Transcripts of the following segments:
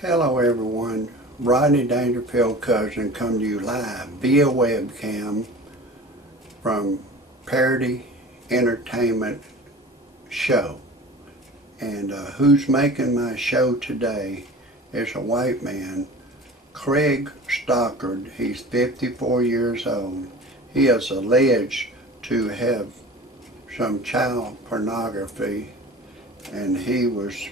Hello everyone, Rodney Dangerfield cousin come to you live via webcam from Parody Entertainment Show. And who's making my show today is a white man, Kraig Stockard. He's 54 years old. He is alleged to have some child pornography, and he was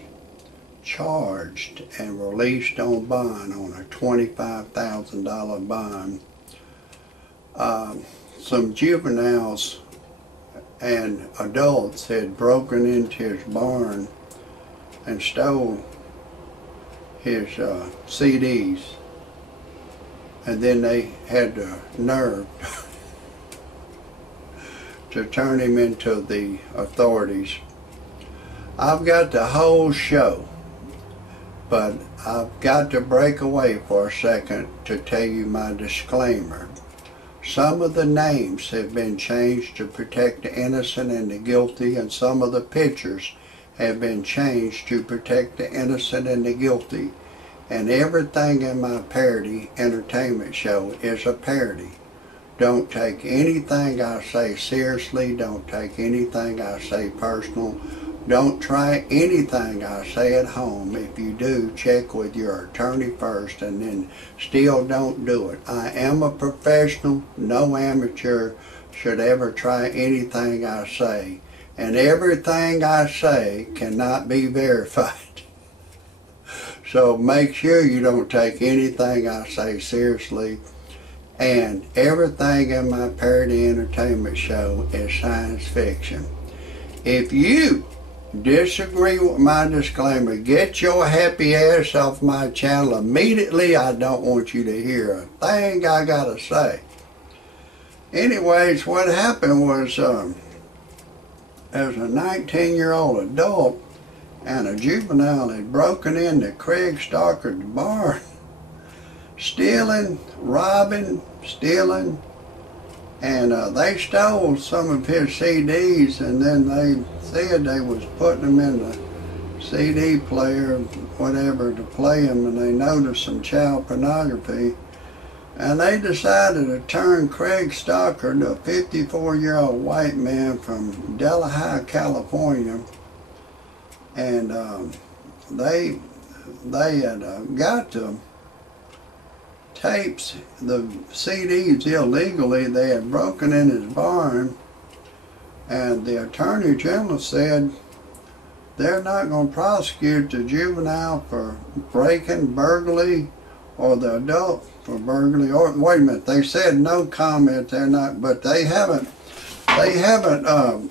charged and released on bond on a $25,000 bond. Some juveniles and adults had broken into his barn and stole his CDs, and then they had the nerve to turn him into the authorities. I've got the whole show, but I've got to break away for a second to tell you my disclaimer. Some of the names have been changed to protect the innocent and the guilty, and some of the pictures have been changed to protect the innocent and the guilty. And everything in my parody entertainment show is a parody. Don't take anything I say seriously. Don't take anything I say personal. Don't try anything I say at home. If you do, check with your attorney first, and then still don't do it. I am a professional. No amateur should ever try anything I say. And everything I say cannot be verified. So make sure you don't take anything I say seriously. And everything in my parody entertainment show is science fiction. If you disagree with my disclaimer, get your happy ass off my channel immediately. I don't want you to hear a thing I gotta say. Anyways, what happened was as a 19-year-old adult and a juvenile had broken into Kraig Stockard's barn, stealing, robbing, stealing, and they stole some of his CDs, and then they said they was putting them in the CD player, whatever, to play them, and they noticed some child pornography, and they decided to turn Kraig Stockard, a 54-year-old white man from Delhi, California, and they had got to tapes, the CDs illegally. They had broken in his barn, and the Attorney General said they're not going to prosecute the juvenile for breaking, burglary, or the adult for burglary. Or wait a minute, they said no comment. They're not, but they haven't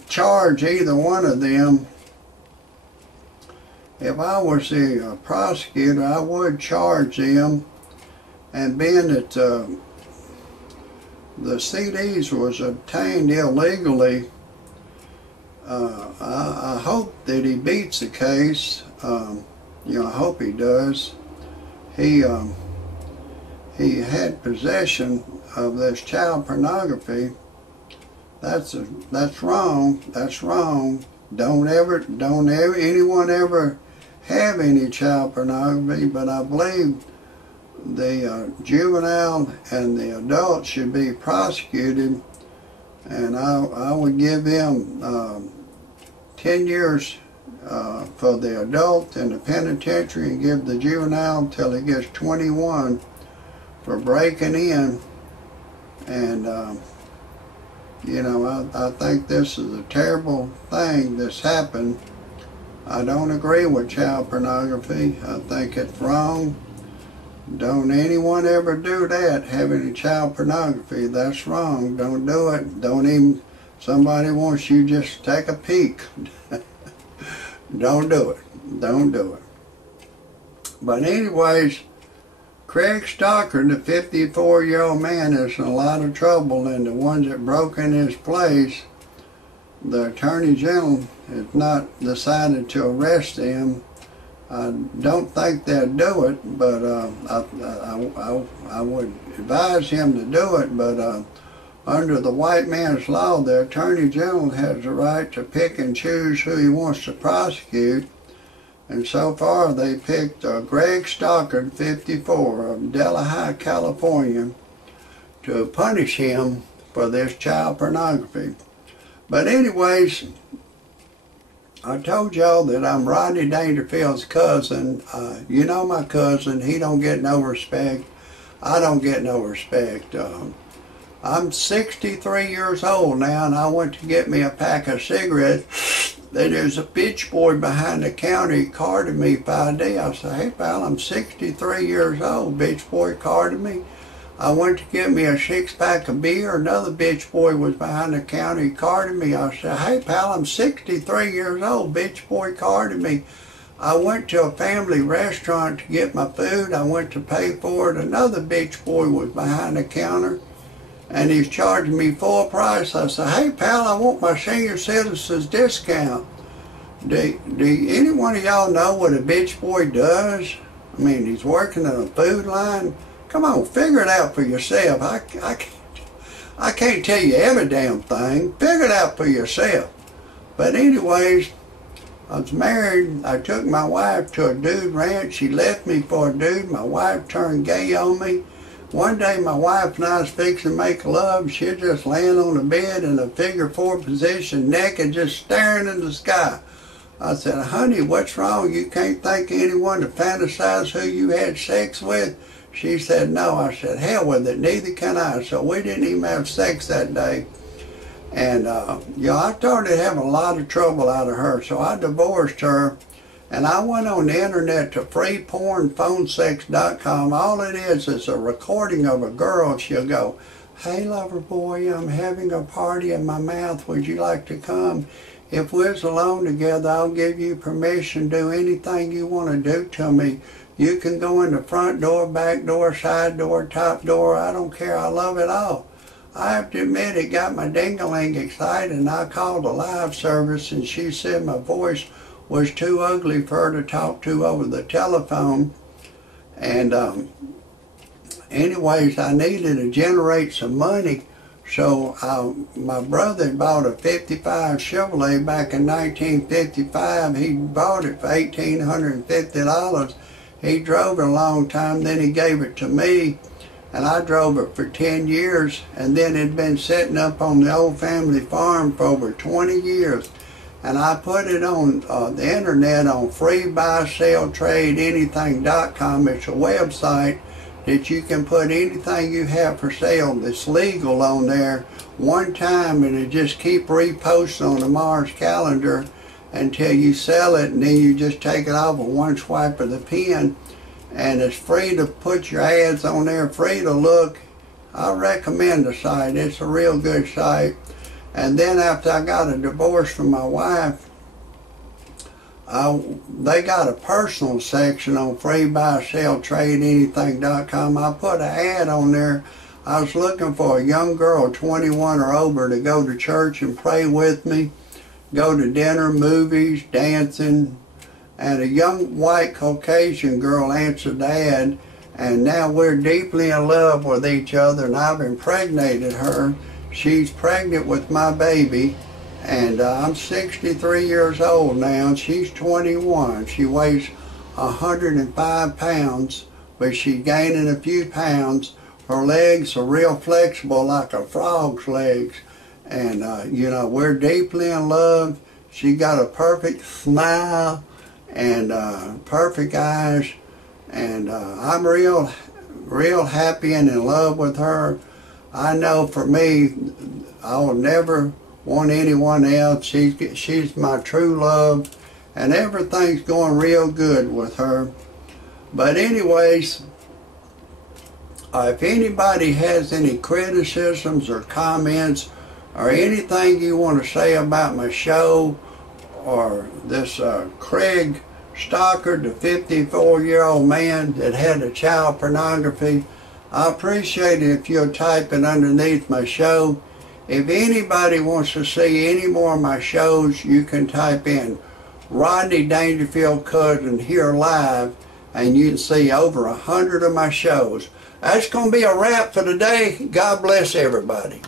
charged either one of them. If I was the prosecutor, I would charge them. And being that the CDs was obtained illegally, I hope that he beats the case. I hope he does. He had possession of this child pornography. That's wrong. That's wrong. Don't ever anyone ever have any child pornography. But I believe the juvenile and the adult should be prosecuted, and I would give him 10 years for the adult in the penitentiary, and give the juvenile until he gets 21 for breaking in. And I think this is a terrible thing that's happened. I don't agree with child pornography. I think it's wrong. Don't anyone ever do that, have any child pornography. That's wrong. Don't do it. Don't even, somebody wants you, just take a peek. Don't do it. Don't do it. But anyways, Kraig Stockard, the 54-year-old man, is in a lot of trouble, and the ones that broke in his place, the Attorney General has not decided to arrest him. I don't think they'll do it, but I would advise him to do it. But under the white man's law, the Attorney General has the right to pick and choose who he wants to prosecute. And so far they picked Kraig Stockard, 54, of Delhi, California, to punish him for this child pornography. But anyways, I told y'all that I'm Rodney Dangerfield's cousin. You know my cousin, he don't get no respect. I don't get no respect. I'm 63 years old now, and I went to get me a pack of cigarettes. There's a bitch boy behind the counter. He carded me by ID. I said, hey pal, I'm 63 years old. Bitch boy carded me. I went to get me a 6-pack of beer. Another bitch boy was behind the counter. He carded me. I said, hey pal, I'm 63 years old. Bitch boy carded me. I went to a family restaurant to get my food. I went to pay for it. Another bitch boy was behind the counter, and he's charging me full price. I said, hey pal, I want my senior citizens discount. Do any one of y'all know what a bitch boy does? I mean, he's working in a food line. Come on, figure it out for yourself. I can't tell you every damn thing. Figure it out for yourself. But anyways, I was married. I took my wife to a dude ranch. She left me for a dude. My wife turned gay on me. One day my wife and I was fixing to make love. She was just laying on the bed in a figure 4 position, naked, just staring in the sky. I said, honey, what's wrong? You can't think of anyone to fantasize who you had sex with? She said, no. I said, hell with it, neither can I. So we didn't even have sex that day. And, you know, I started having a lot of trouble out of her. So I divorced her, and I went on the internet to freepornphonesex.com. All it is a recording of a girl. She'll go, hey, lover boy, I'm having a party in my mouth. Would you like to come? If we're alone together, I'll give you permission to do anything you want to do to me. You can go in the front door, back door, side door, top door. I don't care. I love it all. I have to admit, it got my ding-a-ling excited, and I called a live service, and she said my voice was too ugly for her to talk to over the telephone. And anyways, I needed to generate some money. So my brother bought a 55 Chevrolet back in 1955. He bought it for $1,850. He drove it a long time, then he gave it to me, and I drove it for 10 years, and then it'd been sitting up on the old family farm for over 20 years. And I put it on the internet on freebuyseltradeanything.com. It's a website that you can put anything you have for sale that's legal on there one time, and it just keep reposting on the Mars calendar until you sell it, and then you just take it off with one swipe of the pen. And it's free to put your ads on there, free to look. I recommend the site. It's a real good site. And then after I got a divorce from my wife, they got a personal section on freebuyseltradeanything.com. I put an ad on there. I was looking for a young girl, 21 or over, to go to church and pray with me, go to dinner, movies, dancing. And a young white Caucasian girl answered the ad, and now we're deeply in love with each other, and I've impregnated her. She's pregnant with my baby, and I'm 63 years old now, and she's 21. She weighs 105 pounds, but she's gaining a few pounds. Her legs are real flexible like a frog's legs, and you know, we're deeply in love. She got a perfect smile and perfect eyes, and I'm real happy and in love with her. I know for me, I will never want anyone else. She's my true love, and everything's going real good with her. But anyways, if anybody has any criticisms or comments or anything you want to say about my show, or this Kraig Stockard, the 54-year-old man that had a child pornography, I appreciate it if you'll type it underneath my show. If anybody wants to see any more of my shows, you can type in Rodney Dangerfield Cousin here live, and you can see over 100 of my shows. That's going to be a wrap for today. God bless everybody.